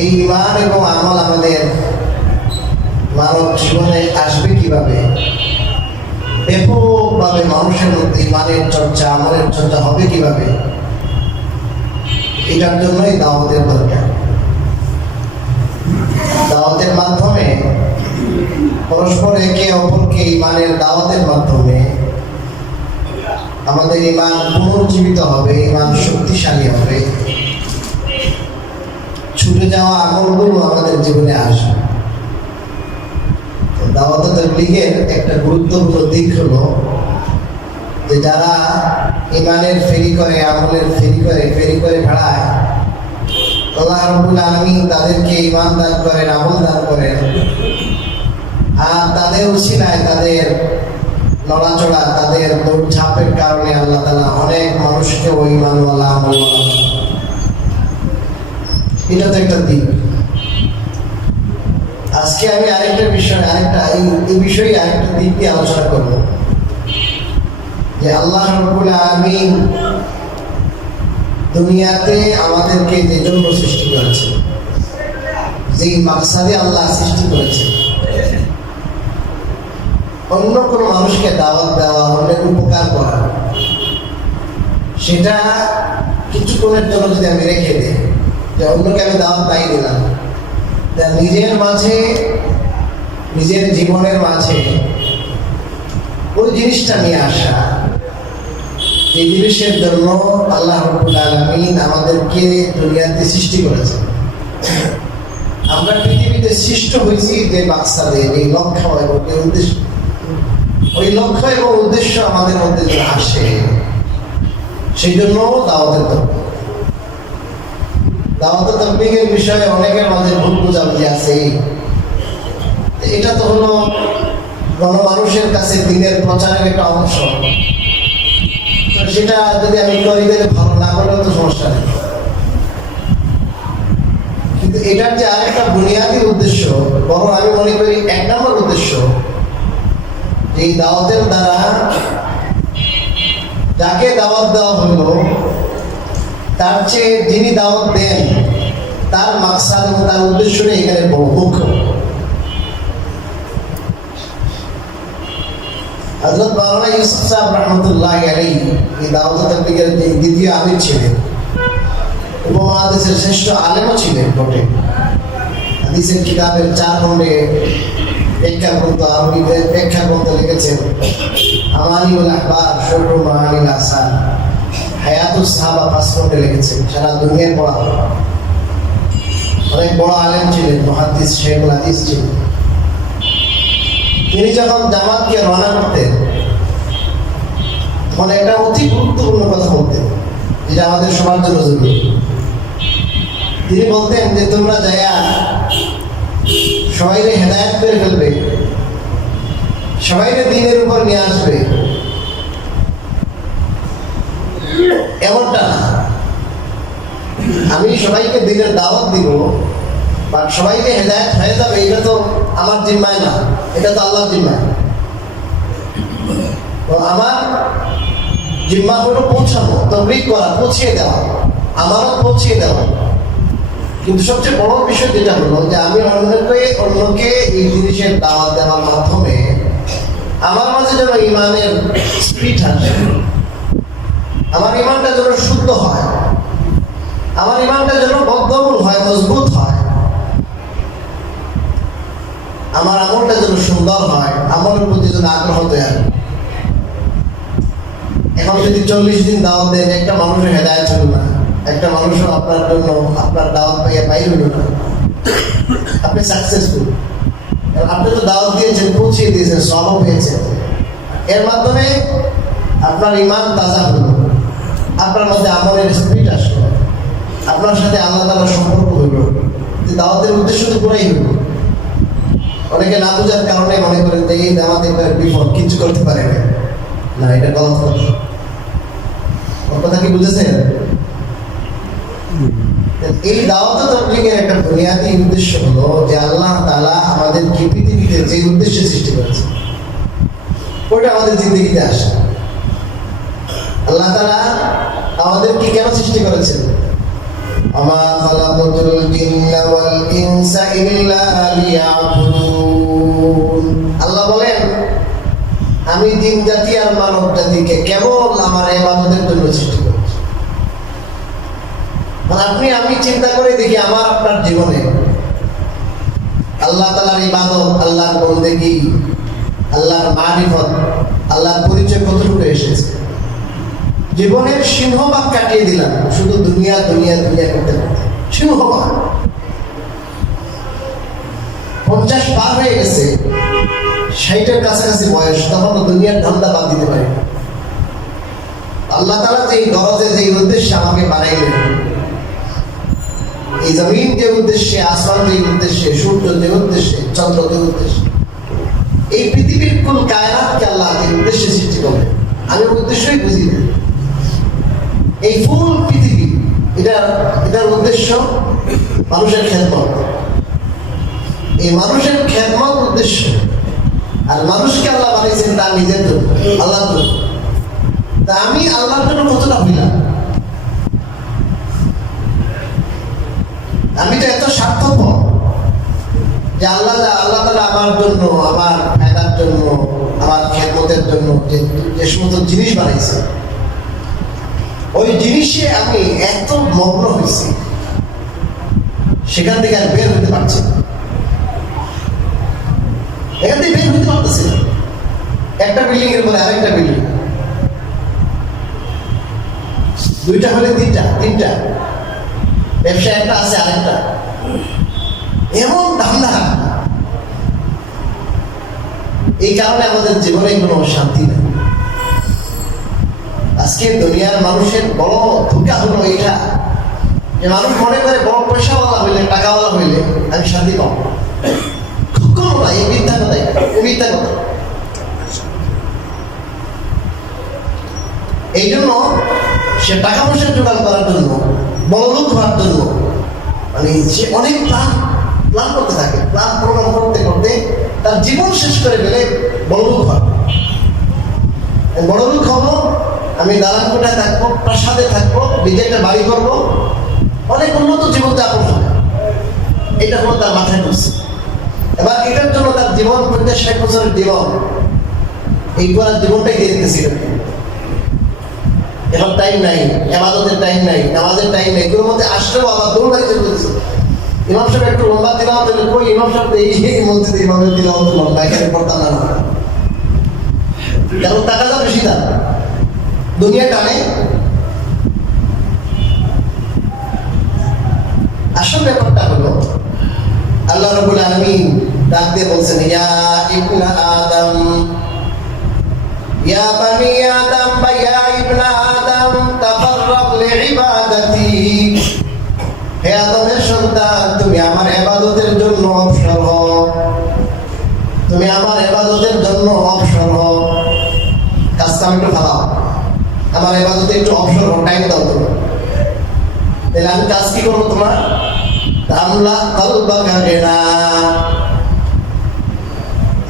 এই ঈমান এবং আমল আমাদের মানব জীবনে আসবে কিভাবে, ব্যাপকভাবে মানুষের মধ্যে ঈমানের চর্চা, আমলের চর্চা হবে কিভাবে, এটার জন্যই দাওয়াতের দরকার। দাওয়াতের মাধ্যমে পরস্পর একে অপরকে ঈমানের দাওয়াতের মাধ্যমে আমাদের ঈমান পুনর্জীবিত হবে, ঈমান শক্তিশালী হবে, ছুটে যাওয়া আমলগুলো আমাদের জীবনে আসবে। দাওয়াত তাবলীগের একটা গুরুত্বপূর্ণ দিক হলো যে যারা ঈমানের ফেরি করে, আমলের ফেরি করে বেড়ায়, আল্লাহ রাব্বুল আলামিন তাদেরকে ঈমান দান করেন, আমল দান করেন, আর তাদের উসিলায়, তাদের নড়াচড়া, তাদের দৌড়ঝাঁপের কারণে আল্লাহ তাআলা অনেক মানুষকে ওই ঈমানওয়ালা, আমলওয়ালা, এটা তো একটা দিক। আজকে আমি আরেকটা বিষয়, এই বিষয়ে আরেকটা দিক নিয়ে আলোচনা করব যে আল্লাহ রাব্বুল আলামিন দুনিয়াতে আমাদেরকে যে জন্য সৃষ্টি করেছে, যেই মাকসাদে আল্লাহ সৃষ্টি করেছে, অন্য কোনো মানুষকে দাওয়াত দেওয়া, অন্যের উপকার করা, সেটা কিছুক্ষণের জন্য যদি আমি রেখে দিই যে অন্যকে আমি দাওয়াত তাই দিলাম, তা নিজের মাঝে, নিজের জীবনের মাঝে ওই জিনিসটা নিয়ে আসা, এই জিনিসের জন্য আল্লাহ রাব্বুল আলামিন আমাদেরকে দুনিয়াতে সৃষ্টি করেছে। আমরা পৃথিবীতে সৃষ্ট হয়েছি যে মাকসাদে, এই লক্ষ্য এবং এই উদ্দেশ্য, ওই লক্ষ্য এবং উদ্দেশ্য আমাদের মধ্যে যে আসে, সেই জন্য দাওয়াতের দরকার। দাওয়াত তাবলীগের বিষয়ে অনেকের মাঝে ভুল বোঝাবুঝি আছে। এটা তো হলো গণমানুষের কাছে দিনের প্রচারের একটা অংশ, সেটা যদি আমি করি দিলে ভালো, না করলেও তো সমস্যা নেই। কিন্তু এটার যে আরেকটা বুনিয়াদী উদ্দেশ্য, বরং আমি মনে করি 1 নম্বর উদ্দেশ্য, এই দাওয়াতের দ্বারা যাকে দাওয়াত দেওয়া হলো, তার চেয়ে যিনি দাওয়াত দেন তার মাকসাদ এবং তার উদ্দেশ্যটা এখানে বড় মুখ্য। হযরত মাওলানা ইউসুফ সাহেব রাহমাতুল্লাহি আলাইহি এই দাওয়াত তাবলীগের দ্বিতীয় আমির ছিলেন, উপমহাদেশের শ্রেষ্ঠ আলেমও ছিলেন বটে। হাদিসের কিতাবের 4 খণ্ডে ব্যাখ্যা গ্রন্থ লিখেছেন। আমানিউল আহবার, শুরু মাআনিল আহসান, হায়াতুস সাহাবা 5 খণ্ডে লিখেছেন। সারা দুনিয়ায় পড়া, অনেক বড় আলেম ছিলেন, মুহাদ্দিস, শেখুল হাদিস ছিলেন। তিনি যখন জামাতকে রওনা করতেন, তখন একটা অতি গুরুত্বপূর্ণ কথা বলতেন, যেটা আমাদের সবার জন্য জরুরি। তিনি বলতেন যে তোমরা যায়া সবাইকে হেদায়েত করে ফেলবে, সবাইকে দ্বীনের উপর নিয়ে আসবে, এমনটা না। আমি সবাইকে দ্বীনের দাওয়াত দিব বা সবাইকে হেদায়েত হয়ে যাবে, এটা তো আমার জিম্মায় না, এটা তো আল্লাহর জিম্মায়। তো আমার জিম্মা হলো পৌঁছানো, তাবলীগ করা, পৌঁছিয়ে দেওয়া, আমারও পৌঁছিয়ে দেওয়া। কিন্তু সবচেয়ে বড় বিষয় যেটা হলো যে আমি অন্যকে এই জিনিসের দাওয়াত দেওয়ার মাধ্যমে আমার মাঝে যেন ঈমানের স্পিরিট আসে, আমার ঈমানটা যেন শুদ্ধ হয়, আমার ঈমানটা যেন বদ্ধমূল হয়, মজবুত হয়, আমার আমলটা যেন সুন্দর হয়, আমলের প্রতি যেন আগ্রহ তৈরি হয়। এখন যদি 40 দিন দাওয়াত দেন, একটা মানুষের হেদায়েত হলো না, একটা মানুষও আপনার জন্য আপনার দাওয়াত পাইয়া পাই হলো না, আপনি সাকসেসফুল। আপনি তো দাওয়াত দিয়েছেন, পৌঁছিয়ে দিয়েছেন, সওয়াব পেয়েছেন, এর মাধ্যমে আপনার ঈমান তাজা হলো, আপনার মধ্যে আমলের স্পিরিট আসলো, আপনার সাথে আল্লাহ তাআলার সম্পর্ক হইল, যে দাওয়াতের উদ্দেশ্য তো পুরাই হইল। অনেকে না বোঝার কারণে মনে করেন যে এই দাওয়াত এবার বিফল, কিছু করতে পারে না, এটা গলত কথা। কথা কি বুঝেছেন? এই দাওয়াত তাবলীগের একটা বুনিয়াদী উদ্দেশ্য হলো যে আল্লাহ তাআলা আমাদেরকে পৃথিবীতে যে উদ্দেশ্যে সৃষ্টি করেছে, ওটা আমাদের জিন্দগিতে আসে। আল্লাহ তাআলা আমাদেরকে কেন সৃষ্টি করেছেন? আমা খালাকাতুল জিন্না ওয়াল ইনসা ইল্লা লিয়াবুদুন। আল্লাহ বলেন, আমি জিন জাতি আর মানব জাতিকে কেবল আমার ইবাদতের জন্য সৃষ্টি করেছি। আপনি আমি চিন্তা করে দেখি আমার আপনার জীবনে আল্লাহ তাআলার ইবাদত, আল্লাহর বন্দেগী, আল্লাহর মারিফত, আল্লাহর পরিচয় কতটুকু এসেছে। জীবনের সিংহভাগ কাটিয়ে দিলাম শুধু দুনিয়া দুনিয়া দুনিয়া করতে করতে। সিংহভাগ 50 পার হয়ে গেছে, 60-এর কাছাকাছি বয়স, তখন দুনিয়ার ধান্দা বাদ দিতে পারি। আল্লাহ তাআলা যে গরজে, যে উদ্দেশ্যে আমাকে বানাইলেন, এই জমিন যে উদ্দেশ্যে, আসমান যে উদ্দেশ্যে, সূর্য যে উদ্দেশ্যে, চন্দ্র যে উদ্দেশ্যে, এই পৃথিবীর কোন কায়নাতকে আল্লাহ যে উদ্দেশ্যে সৃষ্টি করবে, আমি উদ্দেশ্যই বুঝি না। এই ফুল পৃথিবী, এটার উদ্দেশ্য মানুষের খেদমত। এই মানুষের খেদমত উদ্দেশ্য। আর মানুষকে আল্লাহ বানিয়েছেন তার নিজের জন্য, আল্লাহর জন্য। তা আমি আল্লাহর জন্য কতটা হইলাম? আমি তো এত স্বার্থপর যে আল্লাহ তাআলা আমার জন্য, আমার ফায়দার জন্য, আমার খেদমতের জন্য যে সমস্ত জিনিস বানাইছে, ওই জিনিসে আমি এত মগ্ন হয়েছি, সেখান থেকে আর বের হতে পারছি না। এখান থেকে বের হতে পারতেছি না। একটা বিল্ডিং এর পরে আরেকটা বিল্ডিং, দুইটা হলে তিনটা ব্যবসা, একটা আছে আরেকটা, এমন ধান্দা। এই কারণে আমাদের জীবনে কোনো শান্তি নেই। আজকে দুনিয়ার মানুষের বড় ধোঁকা হলো এটা, যে মানুষ মনে করে বড় পয়সাওয়ালা হইলে, টাকাওয়ালা হইলে আমি শান্তি পাবো। কখনো না, এই মিথ্যা কথা, মিথ্যা কথা। এই জন্য সে টাকা পয়সা জোগাড় করার জন্য, বড় লোক হওয়ার জন্য, মানে সে অনেক প্ল্যান করতে থাকে। প্ল্যান প্রোগ্রাম করতে করতে তার জীবন শেষ করে ফেলে বড় লোক হয়। বড় লোক হবো, আমি দালান কোঠায় থাকবো, প্রাসাদে থাকবো, নিজে একটা বাড়ি করবো, অনেক উন্নত জীবন যাপন হবে, এটা হলো তার মাথায় ঢুকছে। এবার এটার জন্য তার জীবন 50-60 বছরের জীবন, এই করার জীবনটাই দিয়ে দিতেছিল। এখন টাইম নাই, ইবাদতের টাইম নাই, নামাজের টাইম নাই, এগুলোর মধ্যে আসলেও আবার দৌড়বাড়ি চলে যেতেছে। ইমাম সাহেব একটু লম্বা দিলাম, তাহলে কই ইমাম সাহেব এই মসজিদে ইমামের দিলাম তো লম্বা, এখানে পড়তাম না। কারণ টাকাটা বেশি দাম, দুনিয়া টানে। আসল ব্যাপারটা হলো আল্লাহ রাব্বুল আলামিন ডাক দিয়ে বলছেন, ইয়া ইবনা আদম, ইয়া বানি আদম বা ইয়া ইবনা আদম তাফাররাক লিইবাদাতি। হে আদমের সন্তান, তুমি আমার ইবাদতের জন্য অবসর হও, তুমি আমার ইবাদতের জন্য অবসর হও। কাজটা একটু ভালো, আমার ইবাদতে একটু অবসর হও, টাইম দাও তুমি। তাহলে আমি কাজ কি করবো তোমার? আমলা কলবাকা গিনা,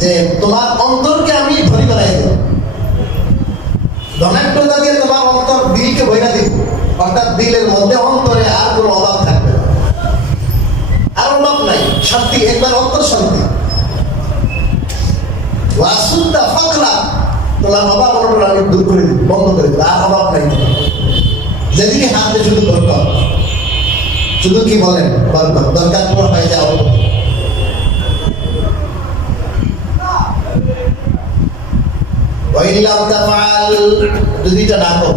যে তোমার অন্তরকে আমি ধনী বানাই দেব। ধনাঢ্যতা দিয়ে তোমার অন্তর, দিলকে ভরা দিব। অর্থাৎ দিলের মধ্যে, অন্তরে আর কোনো অভাব থাকবে না, আর অভাব নাই, শান্তি, একবার অন্তর শান্তি। ওয়াসুদ্দা ফাকরা, তোমার অভাব অনটন আমি দূর করে দিব, বন্ধ করে দিব, আর অভাব নাই। যেদিকে হাত দিয়ে শুধু বরকত, শুধু কি বলেন বরকত, দরকার পর হয়ে যাও। যদি এটা না করো,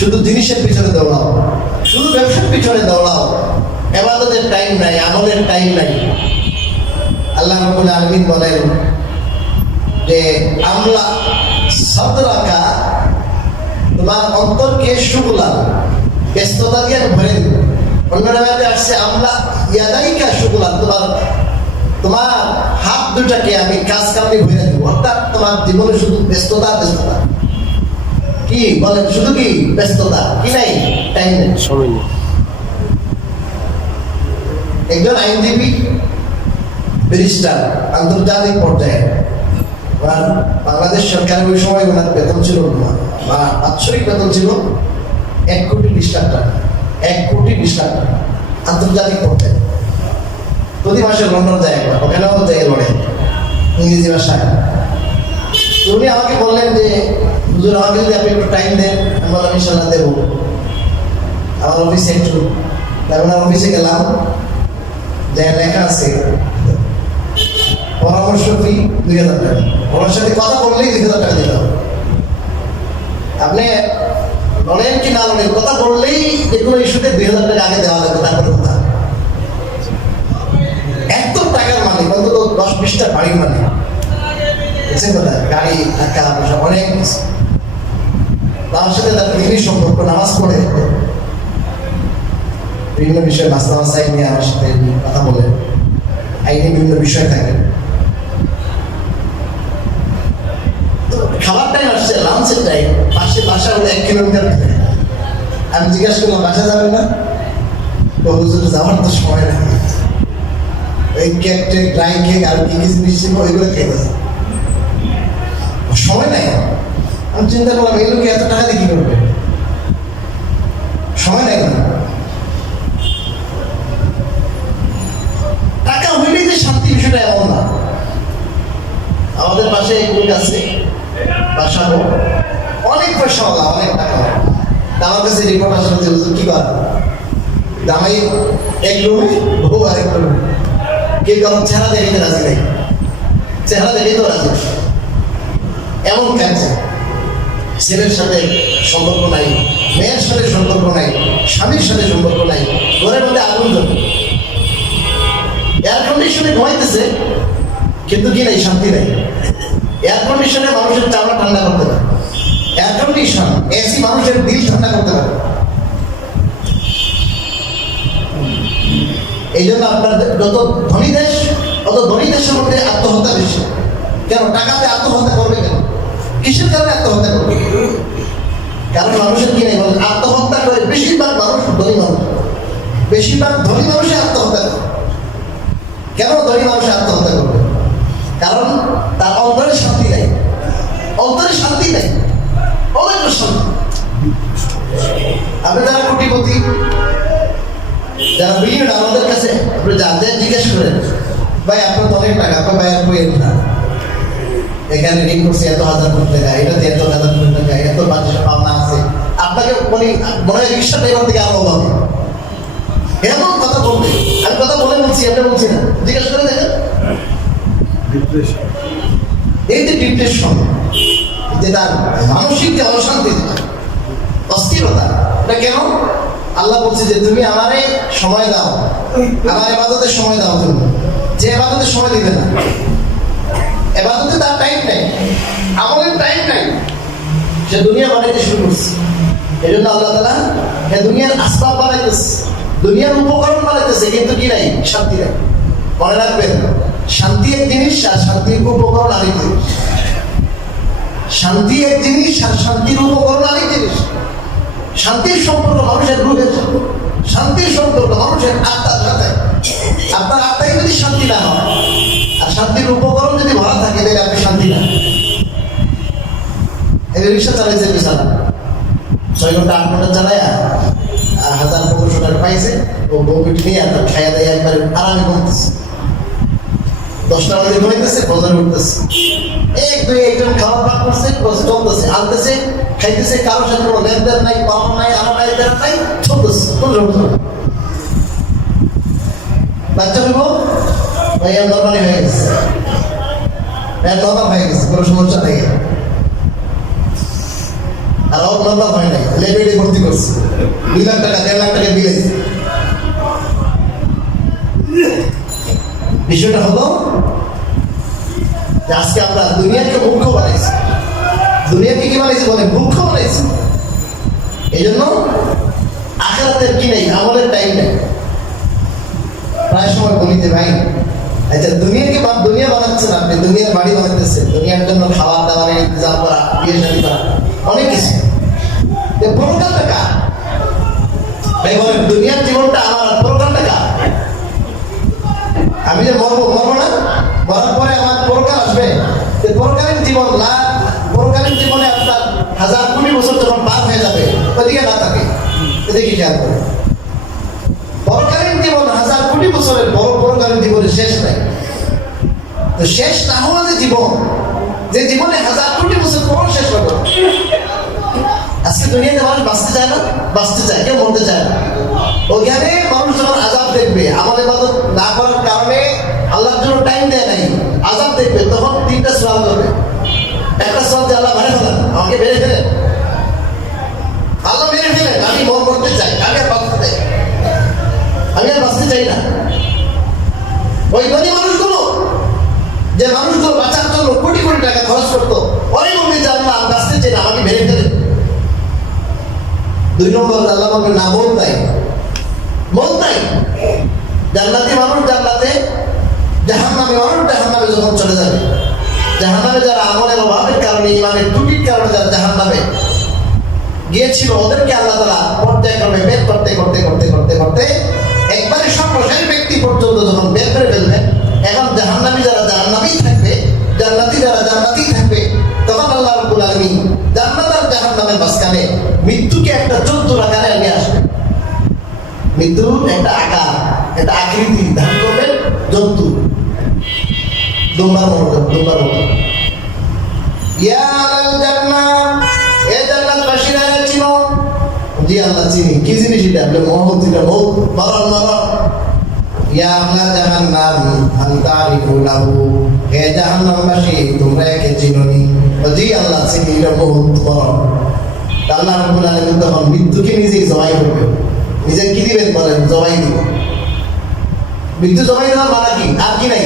শুধু জিনিসের পিছনে দৌড়াও, শুধু ব্যবসার পিছনে দৌড়াও, ইবাদতের টাইম নাই, আমলের টাইম নাই। আল্লাহ রাব্বুল আলামিন বলেন যে আমলা সাদরাকা, তোমার অন্তরকে শুগলা, ব্যস্ততা দিয়ে ভরে দিব। অন্য নামে আসছে আমলা ইয়াদাইকা শুগলা, তোমার হাত দুটাকে আমি কাজ কামে ভরে দিব। অর্থাৎ তোমার জীবনে শুধু ব্যস্ততা, ব্যস্ততা। কি বলেন? শুধু কি ব্যস্ততা, কি নাই? টাইম নেই, সময় নেই। একজন আইনজীবী, ব্যারিস্টার, আন্তর্জাতিক পর্যায়ে, বাংলাদেশ সরকারের ওই সময় ওনার বেতন ছিল, বা বাৎসরিক বেতন ছিল 1,20,00,000 টাকা। 1,20,00,000 টাকা আন্তর্জাতিক পর্যায়ে। প্রতি মাসে লন্ডন যায় একবার, ওখানেও যায় লড়ে ইংরেজি ভাষায়। তো উনি আমাকে বললেন যে হুজুর আমাকে যদি আপনি একটু টাইম দেন, আমি বললাম ইনশাল্লাহ দেবো। আমার অফিসে একটু, তার ওনার অফিসে গেলাম, যা লেখা আছে পরামর্শ ফি 2,000 টাকা। ওনার সাথে কথা বললেই 2,000 টাকা দিতে হবে। আপনি বলেন কি না বলেন, কথা বললেই যে কোনো ইস্যুতে 2,000 টাকা আগে দেওয়া লাগবে, তারপরে কথা। এত টাকার মালিক, অন্তত 10-20টা বাড়ির মালিক, দেখছেন কথা, গাড়ি টাকা পয়সা অনেক কিছু। তার সাথে তার পৃথিবীর সম্পর্ক, নামাজ পড়ে বিভিন্ন বিষয়ে মাসলা মাসাইল নিয়ে আমার সাথে কথা বলেন, আইনি বিভিন্ন বিষয় থাকে। তো খাবার টাইম আসছে, লাঞ্চের টাইম, পাশে বাসা হলো 1 কিলোমিটার। আমি জিজ্ঞাসা করলাম বাসা যাবে না? যাওয়ার তো সময় নেই, ওই কেক টেক, ড্রাই কেক আর কি কিছু মিষ্টি ওইগুলো খেতে সময় নাই। আমি চিন্তা করলাম এই লোকে এত টাকা দিয়ে কি করবে, সময় নাই না। টাকা হইলেই যে শান্তি, বিষয়টা এমন না। আমাদের পাশে এক লোক আছে, বাসাবো, অনেক পয়সাওয়ালা, অনেক টাকা। আমার কাছে রিপোর্ট আসলে যে হুজুর কি কর, জামাই এক রুমে, বউ আরেক রুমে, কেউ কারণ চেহারা দেখে রাজি নেই, চেহারা দেখে তো রাজি। এমন ক্যান্সার, ছেলের সাথে সম্পর্ক নাই, মেয়ের সাথে সম্পর্ক নাই, স্বামীর সাথে সম্পর্ক নাই, ঘরের মধ্যে আগুন জ্বলে, এয়ার কন্ডিশনে ঘুমাইতেছে কিন্তু কি নাই, শান্তি নাই। এয়ার কন্ডিশনে মানুষের চামড়া ঠান্ডা করতে পারে, এয়ার কন্ডিশন এসি মানুষের দিল ঠান্ডা করতে পারে। এই জন্য আপনার যত ধনী দেশ, তত ধনী দেশের মধ্যে আত্মহত্যা বেশি। কেন? টাকাতে আত্মহত্যা করবে কেন? কিসের কারণে আত্মহত্যা করবে? কারণ মানুষের কি নেই বলেন, আত্মহত্যা করে বেশিরভাগ মানুষ ধনী মানুষ, বেশিরভাগ ধনী মানুষই আত্মহত্যা করে। কেন ধনী মানুষ আত্মহত্যা করবে? কারণ তার অন্তরে শান্তি নেই, অন্তরে শান্তি নেই, অনেক শান্তি। আপনি যারা কোটিপতি, যারা বিলিয়ন, আমাদের কাছে আপনি যাদের জিজ্ঞেস করেন ভাই আপনার তো অনেক টাকা, আপনার ভাই আর বইয়ের না, এখানে ঋণ করছে এত হাজার কোটি টাকা, এটাতে এত হাজার কোটি টাকা, এত বাজেট পাওনা আছে, আপনাকে মনে হয় রিক্সা ড্রাইভার থেকে আরো অভাব, এমন কথা বলবে। আমি কথা বলে বলছি, আপনি বলছি না, জিজ্ঞেস করে দেখেন। এই যে ডিপ্রেশন, যে তার মানসিক যে অশান্তি, অস্থিরতা, এটা কেন? আল্লাহ বলছে যে তুমি আমারে সময় দাও, আমার ইবাদতের সময় দাও। তুমি যে ইবাদতের সময় দিবে না, ইবাদতে তার টাইম নাই, আমলের টাইম নাই, সে দুনিয়া বানাইতে শুরু করছে। এই জন্য আল্লাহ তাআলা এই দুনিয়ার আসবাব বানাইতেছে, দুনিয়ার উপকরণ বানাইতেছে, কিন্তু কি নাই? শান্তি নাই। মনে রাখবেন, শান্তি এক জিনিস আর শান্তির উপকরণ আরেক জিনিস। শান্তি এক জিনিস আর শান্তির উপকরণ আরেক জিনিস। শান্তির সম্পর্ক মানুষের রূহের সাথে, শান্তির সম্পর্ক মানুষের আত্মার সাথে। আপনার আত্মায় যদি শান্তি না হয় আর শান্তির উপকরণ যদি ভরা থাকে, তাহলে আপনি শান্তি না। এই রিক্সা চালাইছে বিশালা, 6 ঘন্টা 8 ঘন্টা চালায় 1,000-1,500 টাকা পাইছে, ও বউপিট নিয়ে আপনার খাইয়া দেয় একবার আরামে ঘুমতেছে, 10টা বাজে ঘুমাইতেছে, বজারে উঠতেছে, একজন খাবার পাক করছে, চলতেছে, আনতেছে, খাইতেছে, কারোর সাথে কোনো লেনদেন নাই, পাওয়া নাই, আনা নাই, দেনা নাই, চলতেছে, কোনো সমস্যা নেই। বাচ্চা হইব ভাইয়া নর্মালি হয়ে গেছে, নর্মাল হয়ে গেছে, কোনো সমস্যা নেই। আর নর্মাল হয় নাই, লেবেডে ভর্তি করছে, 2 লাখ টাকা 1.5 লাখ টাকা বিল। বিষয়টা হলো যে আজকে আমরা দুনিয়াকে মুখ্য বানাইছি, দুনিয়াকে কি বানাইছি বলে, মুখ্য বানাইছি। এই জন্য আখিরাতের কি নেই, আমলের টাইম নেই। প্রায় সময় বলি যে ভাই, আচ্ছা দুনিয়াকে দুনিয়া বানাচ্ছেন আপনি, দুনিয়ার বাড়ি বানাইতেছেন, দুনিয়ার জন্য খাবার দাবারের ইন্তজাম করা, বিয়ে শাদী করা, অনেক কিছু। পরকালটা কার? ভাই বলেন, দুনিয়ার জীবনটা আমার, পরকালটা কার? আমি যে মরবো না, মরার পরে আমার পরকাল আসবে, পরকালীন জীবন না, পরকালীন জীবনে আপনার 1000 কোটি বছর যখন পার হয়ে যাবে, ওইদিকে না থাকে, এদিকে খেয়াল করে। তো শেষ না হওয়া যে জীবন, যে জীবনে 1000 কোটি বছর পর শেষ হবে। আজকে দুনিয়াতে মানুষ বাঁচতে চায় না, বাঁচতে চায়, কেউ মরতে চায় না। ওখানে মানুষ যখন আযাব দেখবে, আমল ইবাদত না করার কারণে আল্লাহর জন্য টাইম দেয় নাই, আযাব দেখবে, তখন 3টা সওয়াল করবে। একটা সওয়াল যে আল্লাহ মেরে ফেলেন, আমাকে মেরে ফেলেন, আল্লাহ মেরে ফেলেন, আমি মন করতে চাই, আমি আর বাঁচতে চাই, আমি আর বাঁচতে চাই না। ওই ধনী মানুষগুলো, যে মানুষগুলো বাঁচার জন্য কোটি কোটি টাকা খরচ করতো, ওই বলবে যে আল্লাহ আমি বাঁচতে চাই না, আমাকে মেরে ফেলেন। 2 নম্বর আল্লাহ বলবে না, মন নাই, মন নাই। জান্নাতি মানুষ জান্নাতে, জাহান্নামী মানুষ জাহান্নামে যখন চলে যাবে, জাহান্নামে যারা আমলের অভাবের কারণে, ইমানের ত্রুটির কারণে যারা জাহান্নামে গিয়েছিল, ওদেরকে আল্লাহ তাআলা পর্যায়ক্রমে বের করতে করতে করতে করতে করতে একবারে সর্বশেষ ব্যক্তি পর্যন্ত যখন বের করে ফেলবেন, এখন জাহান্নামী যারা জাহান্নামেই থাকবে, জান্নাতি যারা জান্নাতেই থাকবে, তখন আল্লাহ রাব্বুল আলামিন জান্নাত আর জাহান্নামের মাঝখানে মৃত্যুকে একটা জন্তুর আকারে নিয়ে আসবে। মৃত্যু একটা আকার, একটা আকৃতি ধারণ করবেন, জন্তু, দুম্বার মতো, দুম্বার মতো। ইয়া আল জান্নাত, এ জান্নাতবাসীরা চিনো? জি আল্লাহ চিনি। কি জিনিস এটা? আপনি মহৎ, এটা মহৎ, মরণ মরণ। ইয়া আহলা জাহান্নাম আন তারিফুনাহু, হে জাহান্নামবাসী তোমরা একে চিনোনি? জি আল্লাহ চিনি, এটা মহৎ, মরণ। আল্লাহ রাব্বুল আলামিন তখন মৃত্যুকে নিজেই জবাই করবেন। নিজে কি দিবেন বলেন? জবাই দিব। মৃত্যু জবাই দেওয়ার মানে কি? আর কি নাই?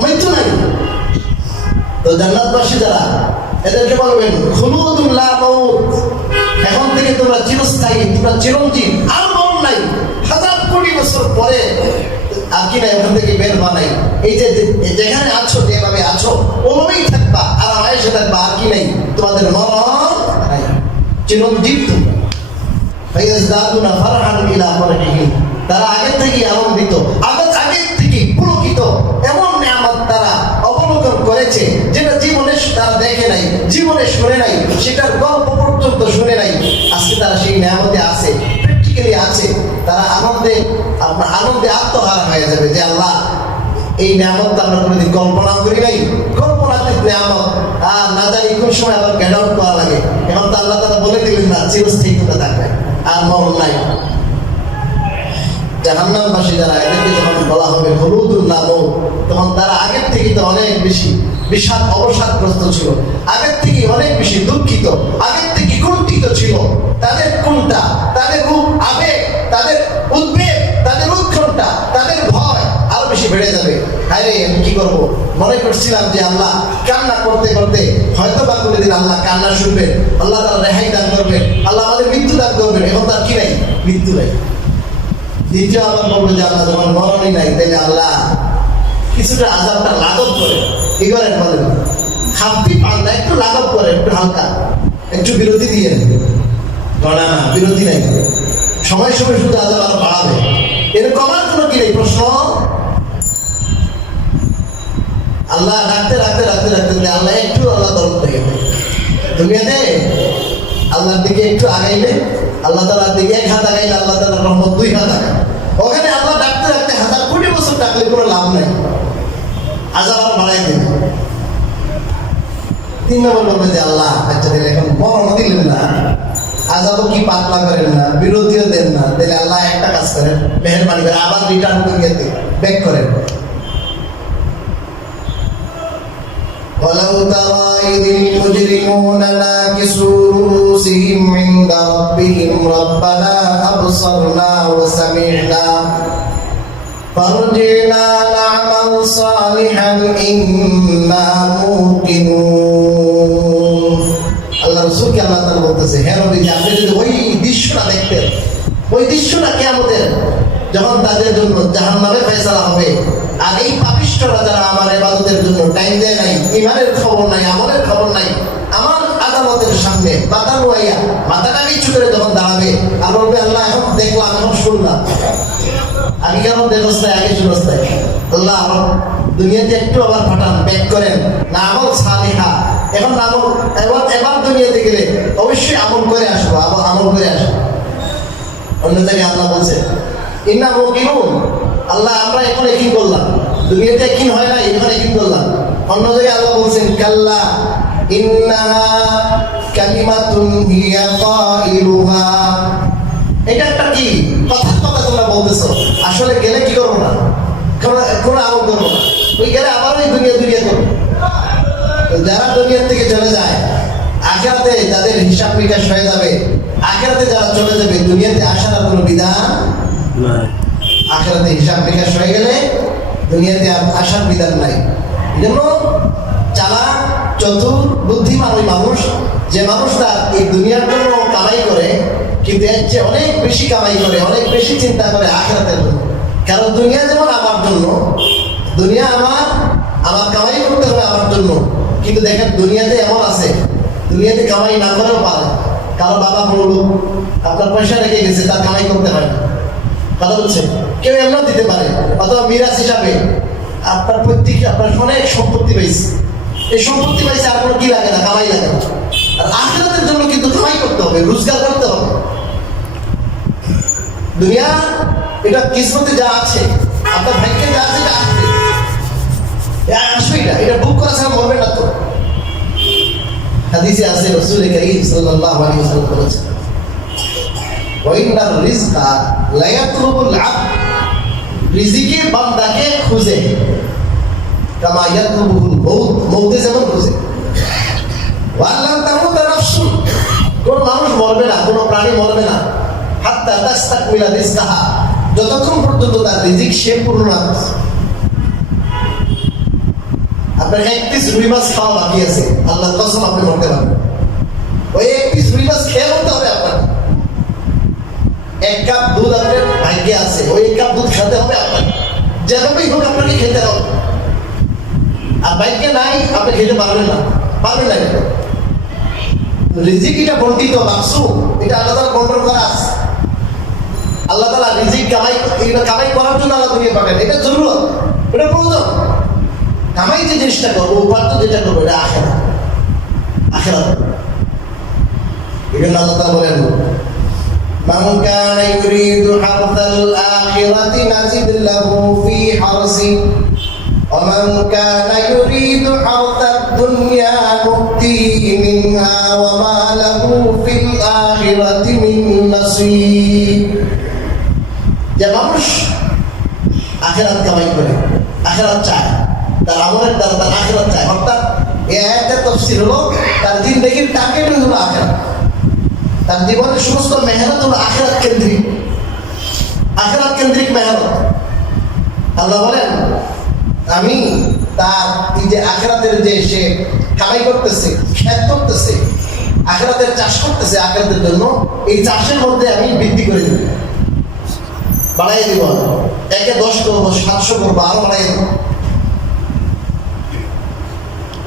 মৃত্যু নাই। তো জান্নাতবাসী যারা, এদেরকে বলবেন খুলুদুন লা মাউত, এখন থেকে তোমরা চিরস্থায়ী, তোমরা চিরঞ্জীব, আর মরণ নাই। 1000 কোটি বছর পরে আর কি নাই, ওখান থেকে বের হওয়া নাই। এই যে যেখানে আছো, যেভাবে আছো ওভাবেই থাকবা, আর আয়েশে থাকবা, আর কি নাই, তোমাদের মরণ নাই, চিরঞ্জীব তোমরা। ফায়াজদাদুনা ফারহান ইলা ফারহিহিম, তারা আগের থেকে আনন্দিত, আগের থেকে পুলকিত, এমন নিয়ামত তারা অবলোকন করেছে যেটা জীবনে তারা দেখে নাই, জীবনে শুনে নাই, সেটার গল্প পর্যন্ত শুনে নাই। আজকে তারা সেই নিয়ামতে আছে, প্র্যাকটিক্যালি আছে। তারা আনন্দে আত্মহারা হয়ে যাবে যে আল্লাহ এই নিয়ামত আমরা কোনোদিন কল্পনা করি নাই, কল্পনাতীত নিয়ামত, আর না জানি কোন সময় আবার গেট আউট করা লাগে। এখন তো আল্লাহ তারা বলে দিলেন না, চিরস্থায়িত্ব থাকবে, আর মরণ নাই। জাহান্নামবাসী যারা, এদেরকে যখন বলা হবে খুলুদুন লা মাউত, তখন তারা আগের থেকে তো অনেক বেশি বিষাদ অবসাদগ্রস্ত ছিল, আগের থেকে অনেক বেশি দুঃখিত, আগের থেকে কুণ্ঠিত ছিল। তাদের কোনটা, তাদের রূপ, আবেগ, তাদের উদ্বেগ, তাদের উৎকণ্ঠা, তাদের ভয় আরো বেশি বেড়ে যাবে। আরে আমি কি করবো? মনে করছিলাম যে আল্লাহ কান্না করতে করতে হয়তো বা কোনোদিন আল্লাহ কান্না শুনবেন, আল্লাহ তারা রেহাই দান করবেন, আল্লাহ আমাদের মৃত্যু দান করবেন। এখন তার কি নাই? মৃত্যু নাই। দ্বিতীয় আবার বলবো যে আল্লাহ যখন মরণই নাই, তাহলে আল্লাহ কিছুটা আযাবটা লাঘব করে, কি করেন বলেন? খাপটি পান না, একটু লাঘব করে, একটু হালকা, একটু বিরতি দিয়ে না, বিরতি নাই, সময় সময় শুধু আযাব আরো বাড়াবে। এরকম আমার কোনো কি নেই প্রশ্ন। আল্লাহ রাখতে রাখতে রাখতে রাখতে আল্লাহ একটু আল্লাহ তরফ থেকে দুনিয়াতে আল্লাহর দিকে একটু আগাইলে, আল্লাহ তাআলার দিকে 1 হাত আগাইলে আল্লাহ তাআলার রহমত 2 হাত আগায়। ওখানে আল্লাহ ডাকতে ডাকতে 1000 কোটি বছর ডাকলে কোনো লাভ নাই, আযাব আর বাড়াই দেবে। 3 নম্বর বলবে যে আল্লাহ আচ্ছা তাহলে এখন মরণ দিলেন না, আযাবও কি পাতলা করেন না, বিরতিও দেন না, তাহলে আল্লাহ একটা কাজ করেন, মেহেরবানি করে আবার রিটার্ন করে ব্যাক করেন। ولو ترى إذ المجرمون ناكسوا رؤوسهم عند ربهم ربنا أبصرنا وسمعنا فارجعنا نعمل صالحا إنا موقنون। আল্লাহ রাসূলকে আল্লাহ তাআলা বলতেছে, হে নবী, আপনি যদি ওই দৃশ্যটা দেখতেন, ওই দৃশ্যটা কিয়ামতের, যখন তাদের জন্য জাহান্নামে ফয়সালা হবে, আর এই পাপিষ্ঠরা যারা আমার ইবাদতের জন্য টাইম দেয় নাই, ঈমানের খবর নাই, আমলের খবর নাই, আমার আদালতের সামনে মাথা নোয়াইয়া মাথাটা নিচু করে যখন দাঁড়াবে আর বলবে আল্লাহ এখন দেখলাম, এখন শুনলাম, আগে কেন দেখস্তায়, আগে শুনস্তায়, আল্লাহ দুনিয়াতে একটু আবার পাঠান, ব্যাক করেন না, আমল সালিহা। এখন আমল এবার দুনিয়াতে গেলে অবশ্যই আমল করে আসবো, আমল করে আসবো। অন্য জায়গায় আল্লাহ বলছে ইন্না মুকিনুন, আল্লাহ আমরা এখন একই করলাম, দুনিয়াতে একই হয় না, এখানে একই করলাম, অন্য জায়গায় আল্লাহ বলছেন কাল্লা ইন্নাহা কালিমাতুন হিয়া কাইলুহা। এটা একটা কি কথার কথা তোমরা বলতেছো, আসলে গেলে কি করবো না, কোনো আমল করবো না, ওই গেলে আবার ওই দুনিয়া করবো। যারা দুনিয়ার থেকে চলে যায় আখিরাতে তাদের হিসাব নিকাশ হয়ে যাবে। আখিরাতে যারা চলে যাবে দুনিয়াতে আসার আর কোনো বিধান নাই। আখিরাতে হিসাব নিকাশ হয়ে গেলে দুনিয়াতে আর আসার বিধান নাই। এই জন্য চালাক চতুর বুদ্ধিমান ওই মানুষ, যে মানুষটা এই দুনিয়ার জন্য কামাই করে কিন্তু এর চেয়ে অনেক বেশি কামাই করে, অনেক বেশি চিন্তা করে আখিরাতের জন্য। কারণ দুনিয়া যেমন আমার জন্য, দুনিয়া আমার কামাই করতে হবে আমার জন্য, কিন্তু দেখেন দুনিয়াতে এমন আছে দুনিয়াতে কামাই না করেও পারে। কারো বাবা বড় লোক, আপনার পয়সা রেখে গেছে, তার কামাই করতে হয় না, কথা বলছে, কেউ এমনও দিতে পারে, অথবা মিরাজ হিসাবে আপনার প্রত্যেক আপনার অনেক সম্পত্তি পাইছে, এই সম্পত্তি পাইছে আর কোনো কি লাগে না, কামাই লাগে না। আর আখিরাতের জন্য কিন্তু কামাই করতে হবে, রোজগার করতে হবে। দুনিয়া এটা কিসমতে যা আছে, আপনার ভাগ্যে যা আছে এটা আসবে, আসবেই না, এটা বুক করা ছাড়া মরবে না তো। হাদিসে আছে রাসূল কারীম সাল্লাল্লাহু আলাইহি ওয়াসাল্লাম বলেছেন ওয়াইনার রিজকা লা ইয়াতলুবুল আবদ, রিজিকে বান্দাকে খুঁজে, কামা ইয়াতলুবুল মউত, মউতে যেমন খুঁজে। ওয়াল্লান তামুত নাফসু, কোন মানুষ মরবে না, কোন প্রাণী মরবে না, হাত্তা তাস্তাকমিলা রিজকাহা, যতক্ষণ পর্যন্ত তার রিজিক সে পূর্ণ না করছে। আপনার এক পিস রুই মাছ খাওয়া বাকি আছে, আল্লাহর কসম আপনি মরতে পারবেন। ওই এক পিস রুই মাছ খেয়ে মরতে হবে আপনার। এক কাপ দুধ আপনার ভাগ্যে আছে, ওই এক কাপ দুধ খেতে হবে আপনার, যেভাবেই হোক আপনাকে খেতে হবে। আর ভাগ্যে নাই আপনি খেতে পারবেন না, পারবেন না। রিজিক এটা বন্টিত বাক্সু, এটা আল্লাহ তাআলা বন্টন করা আছে। আল্লাহ তাআলা রিজিক কামাই করার জন্য আল্লাহ দুনিয়া পাঠান, এটা জরুরত, এটা প্রয়োজন। কামাই যে জিনিসটা করবো, উপার্জন যেটা করবো, এটা আখিরাত। এজন্য আল্লাহ তাআলা বলেন মান কানা ইউরিদু হারসাল আখিরাতি নাজিদ লাহু ফি হারসি ওয়া মান কানা ইউরিদু হারসাদ দুনিয়া নুতিহি মিনহা ওয়া মা লাহু ফিল আখিরাতি মিন নাসীব। যে মানুষ আখিরাত কামাই করে, আখিরাত চায়, তার আমলের দ্বারা তার আখিরাত চায়, অর্থাৎ এই আয়াতের তাফসীর হলো তার জিন্দেগির টার্গেট হলো আখিরাত, তার জীবনের সমস্ত মেহনত হলো আখিরাত কেন্দ্রিক মেহনত। আল্লাহ বলেন আমি তার এই যে আখিরাতের যে সে কামাই করতেছে, খেত করতেছে, আখিরাতের চাষ করতেছে আখিরাতের জন্য, এই চাষের মধ্যে আমি বৃদ্ধি করে দেব, বাড়াই দিব। একে 10 করবো, 700 করবো, আরো বাড়াই দেব।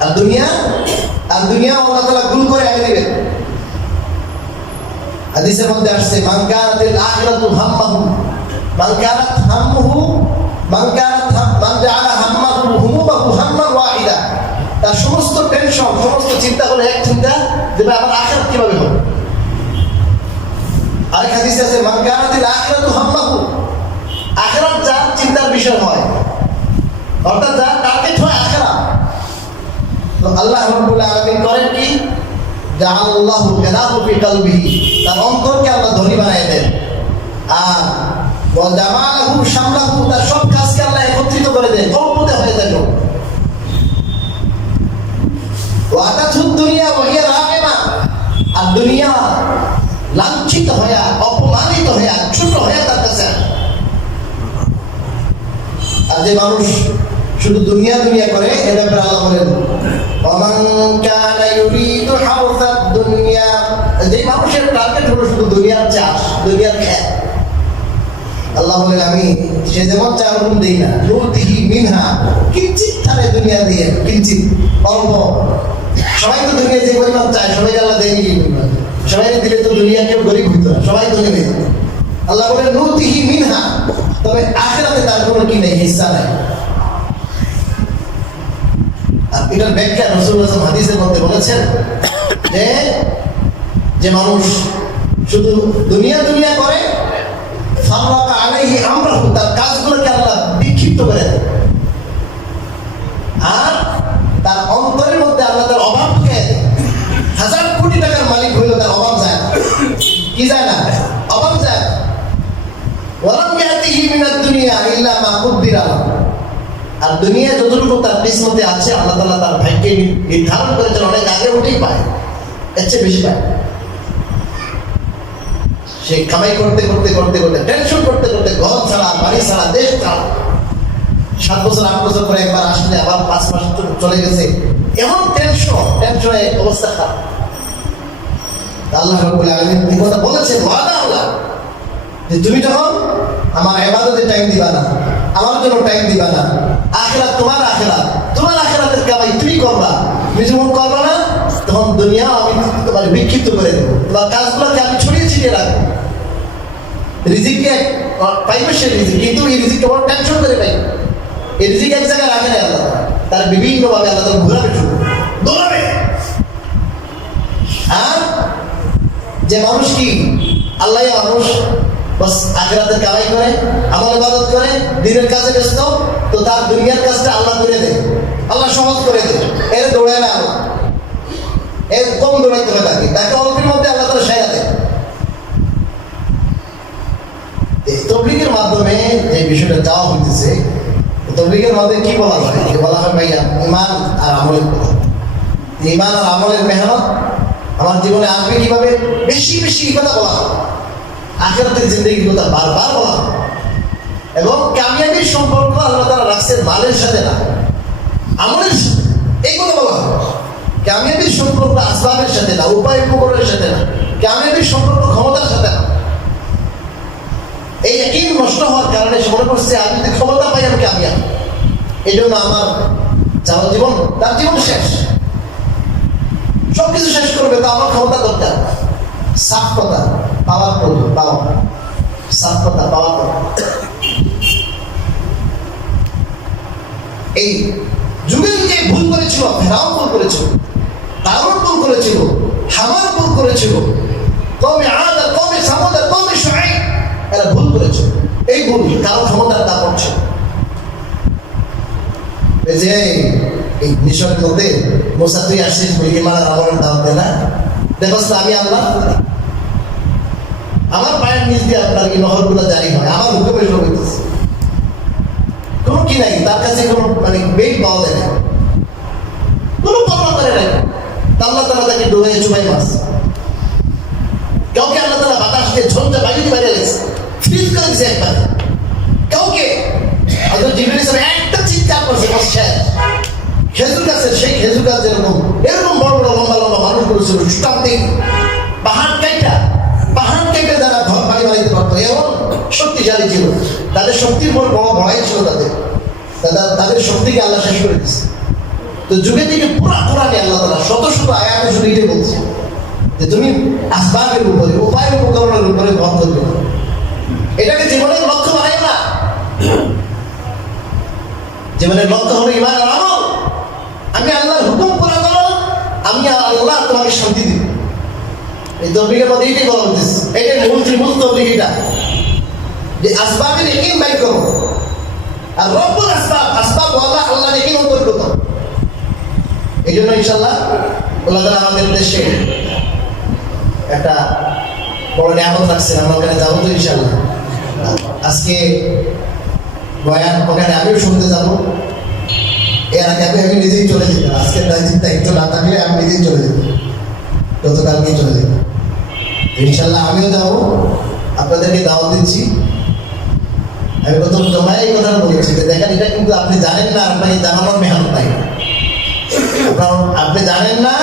আর দুনিয়া আল্লাহ তাআলা গুণ করে এনে দিবেন। হাদিসের মধ্যে আসছে মান কানাতিল আখিরাতু হাম্মাহু মান কানাত হাম্মুহু মান জাআলা হাম্মাহু হুমুমাহু হাম্মান ওয়াহিদা, তার সমস্ত টেনশন, সমস্ত চিন্তা হলো এক চিন্তা যে আমার আখিরাত কিভাবে হবে। আরেক হাদিসে আছে মান কানাতিল আখিরাতু হাম্মাহু, আখিরাত যার চিন্তার বিষয় হয়, অর্থাৎ যার টার্গেট হয় আখিরাত, তো আল্লাহ রাব্বুল আলামিন করেন কি, জাআলাল্লাহু গানাহু ফি কলবিহি, তার অন্তরকে আল্লাহ ধনী বানায় দেন। আর ওয়া জামালাহু শামলাহু, তার সব কাজকে আল্লাহ একত্রিত করে দেন, অল্পতে হয়ে যায়। ওয়া আতাতহু দুনিয়া ওয়া হিয়া রাগিমা, আর দুনিয়া লাঞ্ছিত হয়ে, অপমানিত হয়ে, ছোট হয়ে তার কাছে। আর যে মানুষ শুধু দুনিয়া করে, এ ব্যাপারে আল্লাহ বলেন ওয়ামান কানা ইউরিদু হারসাদ দুনিয়া, যে মানুষের টার্গেট হলো শুধু দুনিয়ার চাষ, দুনিয়ার খেত, আল্লাহ বলেন আমি সে যেমন চায় ওরকম দিই না, নুতিহি মিনহা, কিঞ্চিৎ তারে দুনিয়া দিয়ে, কিঞ্চিৎ অল্প। সবাই তো দুনিয়া যে পরিমাণ চায়, সবাই আল্লাহ দেয়নি, সবাই দিলে তো দুনিয়া কেউ গরিব হইত না, সবাই ধনী হইত। আল্লাহ বলেন নুতিহি মিনহা, তবে আখিরাতে তার কোনো কি নেই, হিস্সা নাই। আর এটার ব্যাখ্যা রাসূলুল্লাহ হাদিসের মধ্যে বলেছেন যে মানুষ শুধু দুনিয়া করে, ফাররাকা আলাইহি আমরাহু, তার কাজগুলোকে আল্লাহ বিক্ষিপ্ত করে দেন। আর ইল্লা মা কুদ্দিরা লাহু। আর দুনিয়া যতটুকু তার কিসমতে আছে আল্লাহ তাআলা তার ভাগ্যে নির্ধারণ করেছেন, অনেক আগে ওটাই পায়, এর চেয়ে বেশি পায়। সে কামাই করতে করতে করতে করতে টেনশন করতে করতে ঘর ছাড়া, বাড়ি ছাড়া, দেশ ছাড়া, 7 বছর 8 বছর পরে একবার আসলে আবার 5 মাস চলে গেছে, এমন টেনশনে অবস্থা খারাপ। আল্লাহ রাব্বুল আলামিন এই কথা বলেছেন, ওয়াদা আল্লাহ, যে তুমি যখন আমার ইবাদতে টাইম দিবা না, আমার জন্য টাইম দিবা না, আখিরাত তোমার আখিরাতের কামাই তুমি করবা, তুমি যখন করবা না তখন দুনিয়া আমি তোমার বিক্ষিপ্ত করে দেবো, তোমার কাজগুলোকে আমি ছড়িয়ে ছিটিয়ে রাখবো। রিজিকে পাইবে সে রিজিক, কিন্তু এই রিজিক তোমার টেনশন করে পাই, এই রিজিক এক জায়গায় রাখে না আল্লাহ, তার বিভিন্ন ভাবে আল্লাহ তার ঘুরাবে, দৌড়াবে। আর যে মানুষ কি আল্লাহ মানুষ বাস আখিরাতের কামাই করে, আমল ইবাদত করে, দিনের কাজে ব্যস্ত, তো তার দুনিয়ার কাজটা আল্লাহ করে দেয়, আল্লাহ সহজ করে দেয়, এর দৌড়ায় না আল্লাহ, এর কম দৌড়াইতে হবে তাকে, তাকে অল্পের মধ্যে আল্লাহ তারা সাইরা দেয়। তবলিগের মাধ্যমে যে বিষয়টা চাওয়া হইতেছে, তবলিগের মাধ্যমে কি বলা হয়? বলা হয় ভাইয়া ঈমান আর আমলের কথা। ঈমান আর আমলের মেহনত আমার জীবনে আসবে কিভাবে, বেশি বেশি কথা বলা হয়, আখিরাতের জিন্দেগির কথা বারবার বলা হয়। এবং কামিয়াবির সম্পর্ক আল্লাহ তাআলা রাখছেন মালের সাথে না, আমলের সাথে, এই কথা বলা হয়। কামিয়াবির সম্পর্ক আসবাবের সাথে না, উপায় উপকরণের সাথে না, কামিয়াবির সম্পর্ক ক্ষমতার সাথে না। এই একই নষ্ট হওয়ার কারণে সে মনে করছে আমি যদি ক্ষমতা পাই আমি কামিয়াব, এই জন্য আমার যাওয়া জীবন, তার জীবন শেষ, সবকিছু শেষ করবে, তো আমার ক্ষমতা দরকার। সাফ কথা পাওয়ার প্রয়োজন, সাফ কথা পাওয়ার কথা। এই যুগে যে ভুল করেছিল, ফেরাউন ভুল করেছিল, কারণ ভুল করেছিল, হামান ভুল করেছিল, কওমে আদ আর কওমে সামুদ আর কওমে শুআইব, এরা ভুল করেছিল। এই ভুল কারণ ক্ষমতার দাপট ছিল। এই যে এই মিশরের মধ্যে মুসা তুই আসিস বলি ঈমান আর আমলের দাওয়াত দে না, দেখোস না আমি আল্লাহ, আমার পায়ের নিচ দিয়ে আপনার এই নহরগুলো জারি হয়, আমার হুকুমে সব হইতেছে, কোনো কি নাই তার কাছে, কোনো মানে বেগ পাওয়া যায় না, কোনো পরোয়া করে নাই। আল্লাহ তাআলা তাকে ডুবাই চুবাই মাছ, কাউকে আল্লাহ তাআলা বাতাস দিয়ে ঝঞ্ঝা বাইরে বাইরে গেছে, ফ্রিজ করে দিয়েছে একবার, কাউকে হযরত জিবরীল ইসলাম একটা চিৎকার করছে, বস শেষ। খেজুর গাছের সেই খেজুর গাছ যেরকম এরকম বড় বড় লম্বা লম্বা মানুষগুলো ছিল, স্টাম্পিং পাহাড় কাইটা যারা ঘর বাড়ি বাড়িতে পারতো, এমন শক্তিশালী ছিল, তাদের শক্তির উপর বড় বড়াই ছিল, তাদের শক্তিকে আল্লাহ শেষ করে দিচ্ছে। তো যুগে থেকে পুরা কোরআনে আল্লাহ তাআলা শত শত আয়াতে শুধু এটাই বলছে যে তুমি আসবাবের উপরে, উপায় উপকরণের উপরে ভর করবে, এটাকে জীবনের লক্ষ্য বানাইও না। জীবনের লক্ষ্য হলো ঈমান আর আমল। আমি আল্লাহর হুকুম পুরা করো, আমি আল্লাহ তোমাকে শান্তি দিব। এই তবলিগের মধ্যে এইটাই বলা হচ্ছে, এটাই মূল তবলিগ, এটা যে আসবাবের ইয়াকিন বাইর করো, আর রব্বুল আসবাব ওয়ালা আল্লাহর ইয়াকিন অন্তর্গত। এই জন্য ইনশাআল্লাহ আল্লাহ তাআলা আমাদের দেশে একটা বড় নিয়ামত রাখছেন, আমরা ওখানে যাবো তো ইনশাআল্লাহ। আজকে বয়ান ওখানে আমিও শুনতে যাবো, এর আগে আমি নিজেই চলে যেতাম, আজকের দায়িত্ব না থাকলে আমি নিজেই চলে যেতাম, গতকালকেই চলে যেতাম। ইনশাআল্লাহ আমিও যাবো, আপনাদেরকে দাওয়াত দিচ্ছি। আমি প্রথম জমায় এই কথাটা বলেছি যে দেখেন, এটা কিন্তু আপনি জানেন না, আপনাকে জানানোর মেহনত নাই, কারণ আপনি জানেন না,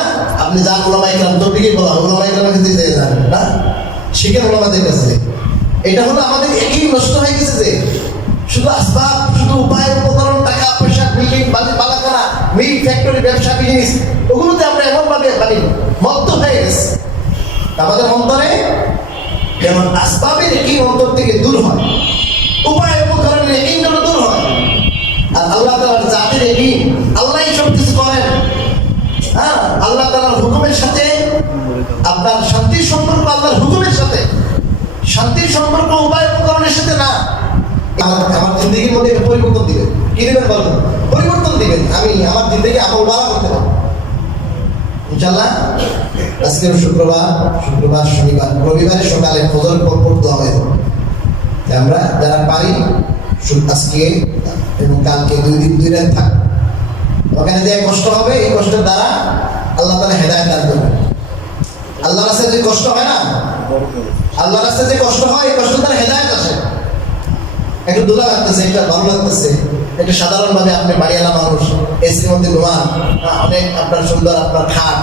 আপনি যান ওলামা ইকরাম, তবলিগই বলা ওলামা ইকরামের কাছে যেতে জানেন না, শিখেন ওলামাদের কাছে। এটা হলো আমাদের একই নষ্ট হয়ে গেছে যে শুধু আসবাব, শুধু উপায় উপকরণ, টাকা পয়সা, বিল্ডিং বালাকানা, মিল ফ্যাক্টরি, ব্যবসা বিজনেস, ওগুলোতে আমরা এমনভাবে মানে মত্ত হয়ে গেছে। আমাদের অন্তরে যেমন আসবাবের একই অন্তর থেকে দূর হয়, উপায় উপকরণের একই জন্য দূর হয়, আর আল্লাহ তাআলার জাতের একই, আল্লাহ সব কিছু করেন। হ্যাঁ, আল্লাহ তাআলার হুকুমের সাথে আপনার শান্তির সম্পর্ক, আল্লাহর হুকুমের সাথে শান্তির সম্পর্ক উপায় উপকরণের সাথে না। আমার জিন্দগির মধ্যে পরিবর্তন দিবেন, কি দিবেন বলুন? পরিবর্তন দিবেন, আমি আমার জিন্দগি আমল বাড়া করতে পারবো ইনশাআল্লাহ। আজকে শুক্রবার, শনিবার, রবিবারে সকালে ফজর পর পড়তে হবে। আমরা যারা পারি আজকে এবং কালকে 2 দিন 2 রাত থাক, ওখানে যে কষ্ট হবে, এই কষ্টের দ্বারা আল্লাহ তাআলা হেদায়েত দান করবেন। আল্লাহর রাস্তায় যে কষ্ট হয় না, আল্লাহর রাস্তায় যে কষ্ট হয়, এই কষ্টের দ্বারা হেদায়েত আসে। একটু দোলা লাগতেছে, একটা ভালো লাগতেছে, একটু সাধারণভাবে আপনি বাড়িওয়ালা মানুষ, এসির মধ্যে ঘুমান, অনেক আপনার সুন্দর আপনার খাট,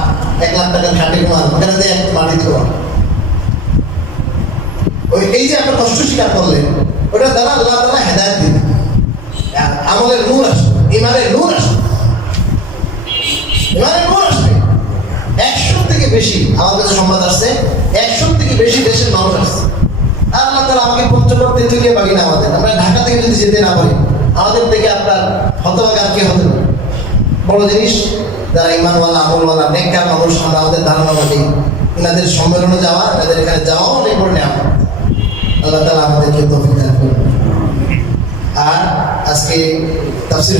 1 লাখ টাকার খাটে ঘুমান, ওখানে যে একটু মাটি ঘুমান, ওই এই যে আপনার কষ্ট স্বীকার করলেন, ওটার দ্বারা আল্লাহ তাআলা হেদায়েত দিবেন, আমলের নূর আসবে, ইমানের নূর আসবে, ইমানের নূর আসবে। 100 থেকে বেশি আমার কাছে সংবাদ আসছে, 100 থেকে বেশি দেশের মানুষ আসছে। আল্লাহ তাআলা আমাকে পঞ্চগড় তেঁতুলিয়া বাড়ি না, আমাদের আমরা ঢাকা থেকে যদি যেতে না পারি, আমাদের থেকে আপনার হতভাগা আর কে হতে পারে? বড় জিনিস, যারা ইমানওয়ালা আমলওয়ালা নেককার মানুষ, আমরা আমাদের ধারণা মতে এনাদের সম্মেলনে যাওয়া, এনাদের এখানে যাওয়াও অনেক বড় নেওয়া। আল্লাহ তাআলা আমাদেরকে তৌফিক দান করুন। আর আজকে তাফসীর